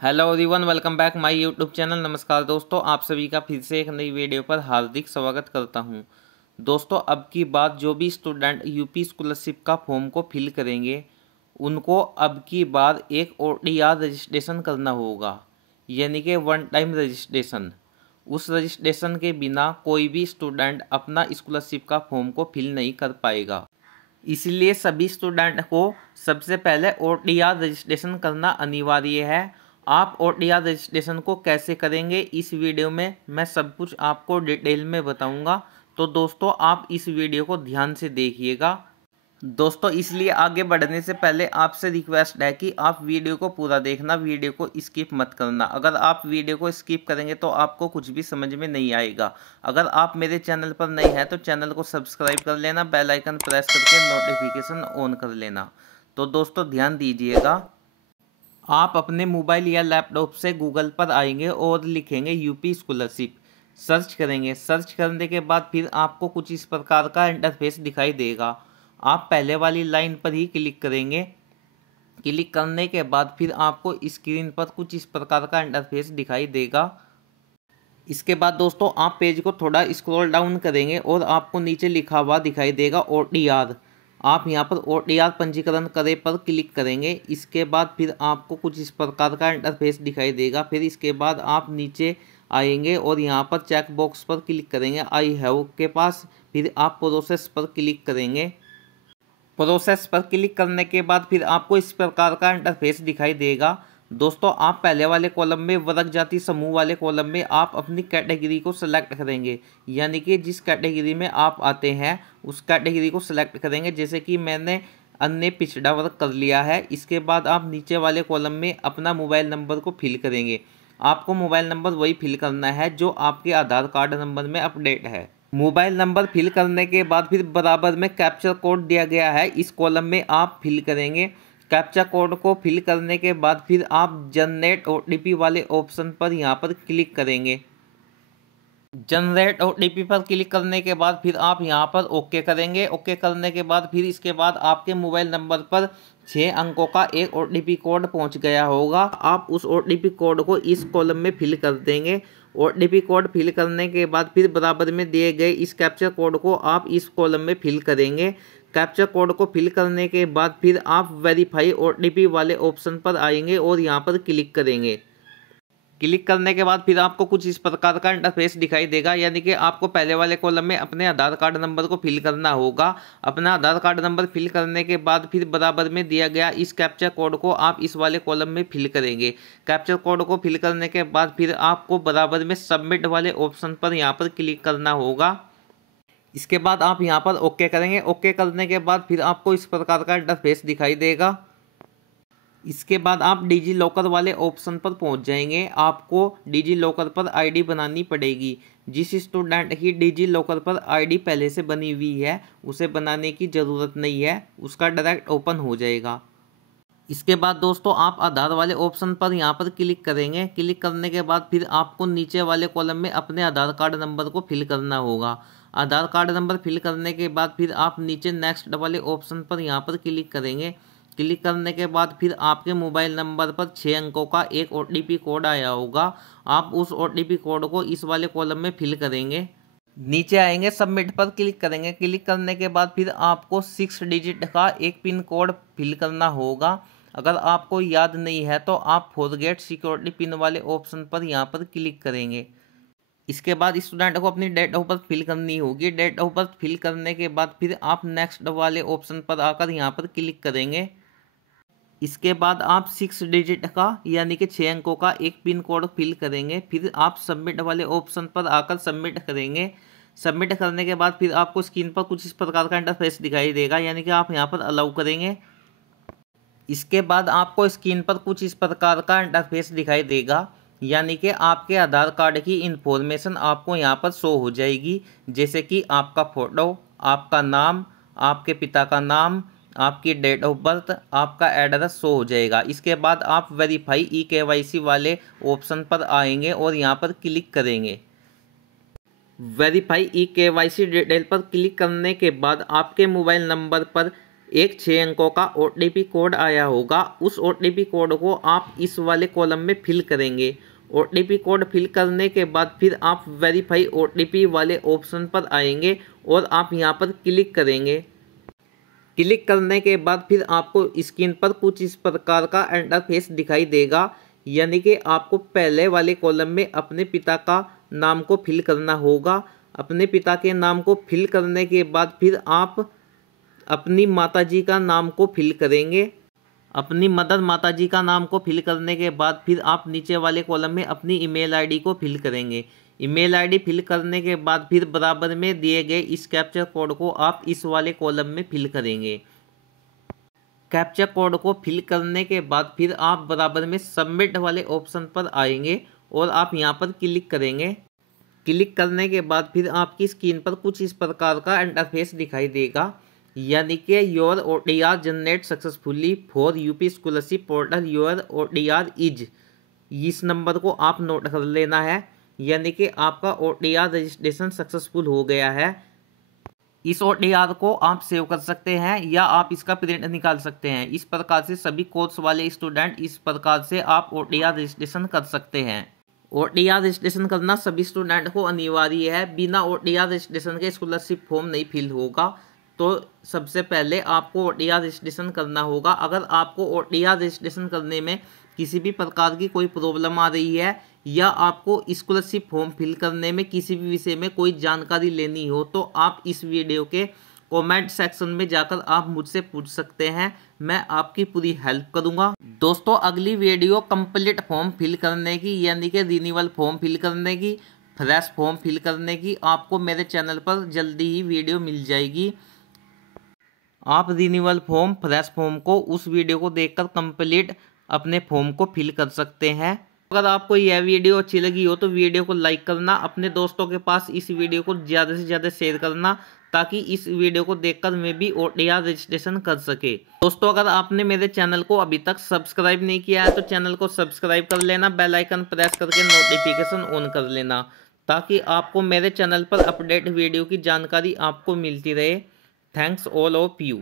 Hello everyone, welcome back my YouTube channel. नमस्कार दोस्तों, आप सभी का फिर से एक नई वीडियो पर हार्दिक स्वागत करता हूं। दोस्तों, अब की बात जो भी स्टूडेंट यूपी स्कॉलरशिप का फॉर्म को फिल करेंगे उनको अब की बार एक OTR रजिस्ट्रेशन करना होगा, यानी कि वन टाइम रजिस्ट्रेशन। उस रजिस्ट्रेशन के बिना कोई भी स्टूडेंट अपना स्कॉलरशिप का फॉर्म को फिल नहीं कर पाएगा। इसलिए सभी स्टूडेंट को सबसे पहले OTR रजिस्ट्रेशन करना अनिवार्य है। आप OTR रजिस्ट्रेशन को कैसे करेंगे इस वीडियो में मैं सब कुछ आपको डिटेल में बताऊंगा। तो दोस्तों, आप इस वीडियो को ध्यान से देखिएगा। दोस्तों, इसलिए आगे बढ़ने से पहले आपसे रिक्वेस्ट है कि आप वीडियो को पूरा देखना, वीडियो को स्किप मत करना। अगर आप वीडियो को स्किप करेंगे तो आपको कुछ भी समझ में नहीं आएगा। अगर आप मेरे चैनल पर नए हैं तो चैनल को सब्सक्राइब कर लेना, बेल आइकन प्रेस करके नोटिफिकेशन ऑन कर लेना। तो दोस्तों, ध्यान दीजिएगा। आप अपने मोबाइल या लैपटॉप से गूगल पर आएंगे और लिखेंगे यूपी स्कॉलरशिप, सर्च करेंगे। सर्च करने के बाद फिर आपको कुछ इस प्रकार का इंटरफेस दिखाई देगा। आप पहले वाली लाइन पर ही क्लिक करेंगे। क्लिक करने के बाद फिर आपको स्क्रीन पर कुछ इस प्रकार का इंटरफेस दिखाई देगा। इसके बाद दोस्तों, आप पेज को थोड़ा स्क्रॉल डाउन करेंगे और आपको नीचे लिखा हुआ दिखाई देगा OTR। आप यहाँ पर OTR पंजीकरण करें पर क्लिक करेंगे। इसके बाद फिर आपको कुछ इस प्रकार का इंटरफेस दिखाई देगा। फिर इसके बाद आप नीचे आएंगे और यहाँ पर चेक बॉक्स पर क्लिक करेंगे आई हैव के पास। फिर आप प्रोसेस पर क्लिक करेंगे। प्रोसेस पर क्लिक करने के बाद फिर आपको इस प्रकार का इंटरफेस दिखाई देगा। दोस्तों, आप पहले वाले कॉलम में वर्ग जाति समूह वाले कॉलम में आप अपनी कैटेगरी को सिलेक्ट करेंगे, यानी कि जिस कैटेगरी में आप आते हैं उस कैटेगरी को सिलेक्ट करेंगे। जैसे कि मैंने अन्य पिछड़ा वर्ग कर लिया है। इसके बाद आप नीचे वाले कॉलम में अपना मोबाइल नंबर को फिल करेंगे। आपको मोबाइल नंबर वही फिल करना है जो आपके आधार कार्ड नंबर में अपडेट है। मोबाइल नंबर फिल करने के बाद फिर बराबर में कैप्चर कोड दिया गया है, इस कॉलम में आप फिल करेंगे। कैप्चर कोड को फिल करने के बाद फिर आप जनरेट OTP वाले ऑप्शन पर यहाँ पर क्लिक करेंगे। जनरेट OTP पर क्लिक करने के बाद फिर आप यहाँ पर ओके करेंगे। ओके करने के बाद फिर इसके बाद आपके मोबाइल नंबर पर 6 अंकों का एक OTP कोड पहुँच गया होगा। आप उस OTP कोड को इस कॉलम में फिल कर देंगे। OTP कोड फिल करने के बाद फिर बराबर में दिए गए इस कैप्चर कोड को आप इस कॉलम में फिल करेंगे। कैप्चर कोड को फिल करने के बाद फिर आप वेरीफाई OTP वाले ऑप्शन पर आएंगे और यहाँ पर क्लिक करेंगे। क्लिक करने के बाद फिर आपको कुछ इस प्रकार का इंटरफेस दिखाई देगा, यानी कि आपको पहले वाले कॉलम में अपने आधार कार्ड नंबर को फिल करना होगा। अपना आधार कार्ड नंबर फिल करने के बाद फिर बराबर में दिया गया इस कैप्चर कोड को आप इस वाले कॉलम में फिल करेंगे। कैप्चर कोड को फिल करने के बाद फिर आपको बराबर में सबमिट वाले ऑप्शन पर यहाँ पर क्लिक करना होगा। इसके बाद आप यहाँ पर ओके करेंगे। ओके करने के बाद फिर आपको इस प्रकार का इंटरफेस दिखाई देगा। इसके बाद आप डिजी लॉकर वाले ऑप्शन पर पहुंच जाएंगे। आपको डिजी लॉकर पर आईडी बनानी पड़ेगी। जिस स्टूडेंट की डिजी लॉकर पर आईडी पहले से बनी हुई है उसे बनाने की ज़रूरत नहीं है, उसका डायरेक्ट ओपन हो जाएगा। इसके बाद दोस्तों, आप आधार वाले ऑप्शन पर यहाँ पर क्लिक करेंगे। क्लिक करने के बाद फिर आपको नीचे वाले कॉलम में अपने आधार कार्ड नंबर को फिल करना होगा। आधार कार्ड नंबर फिल करने के बाद फिर आप नीचे नेक्स्ट वाले ऑप्शन पर यहाँ पर क्लिक करेंगे। क्लिक करने के बाद फिर आपके मोबाइल नंबर पर 6 अंकों का एक OTP कोड आया होगा। आप उस OTP कोड को इस वाले कॉलम में फिल करेंगे। नीचे आएंगे, सबमिट पर क्लिक करेंगे। क्लिक करने के बाद फिर आपको 6 डिजिट का एक पिन कोड फिल करना होगा। अगर आपको याद नहीं है तो आप फॉरगेट सिक्योरिटी पिन वाले ऑप्शन पर यहाँ पर क्लिक करेंगे। इसके बाद स्टूडेंट को अपनी डेट ऑफ बर्थ फिल करनी होगी। डेट ऑफ बर्थ फिल करने के बाद फिर आप नेक्स्ट वाले ऑप्शन पर आकर यहाँ पर क्लिक करेंगे। इसके बाद आप 6 डिजिट का यानी कि 6 अंकों का एक पिन कोड फिल करेंगे। फिर आप सबमिट वाले ऑप्शन पर आकर सबमिट करेंगे। सबमिट करने के बाद फिर आपको स्क्रीन पर कुछ इस प्रकार का इंटरफेस दिखाई देगा, यानी कि आप यहाँ पर अलाउ करेंगे। इसके बाद आपको स्क्रीन पर कुछ इस प्रकार का इंटरफेस दिखाई देगा, यानी कि आपके आधार कार्ड की इंफॉर्मेशन आपको यहाँ पर शो हो जाएगी। जैसे कि आपका फ़ोटो, आपका नाम, आपके पिता का नाम, आपकी डेट ऑफ बर्थ, आपका एड्रेस शो हो जाएगा। इसके बाद आप वेरीफाई eKYC वाले ऑप्शन पर आएंगे और यहाँ पर क्लिक करेंगे। वेरीफाई eKYC डिटेल पर क्लिक करने के बाद आपके मोबाइल नंबर पर एक 6 अंकों का OTP कोड आया होगा। उस OTP कोड को आप इस वाले कॉलम में फिल करेंगे। OTP कोड फिल करने के बाद फिर आप वेरीफाई OTP वाले ऑप्शन पर आएंगे और आप यहाँ पर क्लिक करेंगे। क्लिक करने के बाद फिर आपको स्क्रीन पर कुछ इस प्रकार का इंटरफेस दिखाई देगा, यानी कि आपको पहले वाले कॉलम में अपने पिता का नाम को फिल करना होगा। अपने पिता के नाम को फिल करने के बाद फिर आप अपनी माताजी का नाम को फिल करेंगे। अपनी मदर माताजी का नाम को फिल करने के बाद फिर आप नीचे वाले कॉलम में अपनी ईमेल आईडी को फिल करेंगे। ईमेल आईडी फिल करने के बाद फिर बराबर में दिए गए इस कैप्चर कोड को आप इस वाले कॉलम में फिल करेंगे। कैप्चर कोड को फिल करने के बाद फिर आप बराबर में सबमिट वाले ऑप्शन पर आएंगे और आप यहां पर क्लिक करेंगे। क्लिक करने के बाद फिर आपकी स्क्रीन पर कुछ इस प्रकार का इंटरफेस दिखाई देगा, यानी कि your OTR generate successfully for UP scholarship portal, your OTR is. इस नंबर को आप नोट कर लेना है, यानी कि आपका OTR रजिस्ट्रेशन सक्सेसफुल हो गया है। इस OTR को आप सेव कर सकते हैं या आप इसका प्रिंट निकाल सकते हैं। इस प्रकार से सभी कोर्स वाले स्टूडेंट इस प्रकार से आप OTR रजिस्ट्रेशन कर सकते हैं। OTR रजिस्ट्रेशन करना सभी स्टूडेंट को अनिवार्य है। बिना OTR रजिस्ट्रेशन के स्कॉलरशिप फॉर्म नहीं फिल होगा। तो सबसे पहले आपको OTR रजिस्ट्रेशन करना होगा। अगर आपको OTR रजिस्ट्रेशन करने में किसी भी प्रकार की कोई प्रॉब्लम आ रही है या आपको स्कॉलरशिप फॉर्म फिल करने में किसी भी विषय में कोई जानकारी लेनी हो तो आप इस वीडियो के कमेंट सेक्शन में जाकर आप मुझसे पूछ सकते हैं, मैं आपकी पूरी हेल्प करूंगा। दोस्तों, अगली वीडियो कंप्लीट फॉर्म फिल करने की, यानी कि रिन्यूअल फॉर्म फिल करने की, फ्रेश फॉर्म फिल करने की आपको मेरे चैनल पर जल्दी ही वीडियो मिल जाएगी। आप रिन्यूअल फॉर्म, फ्रेश फॉर्म को उस वीडियो को देखकर कंप्लीट अपने फॉर्म को फिल कर सकते हैं। अगर आपको यह वीडियो अच्छी लगी हो तो वीडियो को लाइक करना, अपने दोस्तों के पास इस वीडियो को ज़्यादा से ज़्यादा शेयर करना, ताकि इस वीडियो को देखकर मैं भी OTR रजिस्ट्रेशन कर सके। दोस्तों, अगर आपने मेरे चैनल को अभी तक सब्सक्राइब नहीं किया है तो चैनल को सब्सक्राइब कर लेना, बेल आइकन प्रेस करके नोटिफिकेशन ऑन कर लेना, ताकि आपको मेरे चैनल पर अपडेट वीडियो की जानकारी आपको मिलती रहे। Thanks all of you.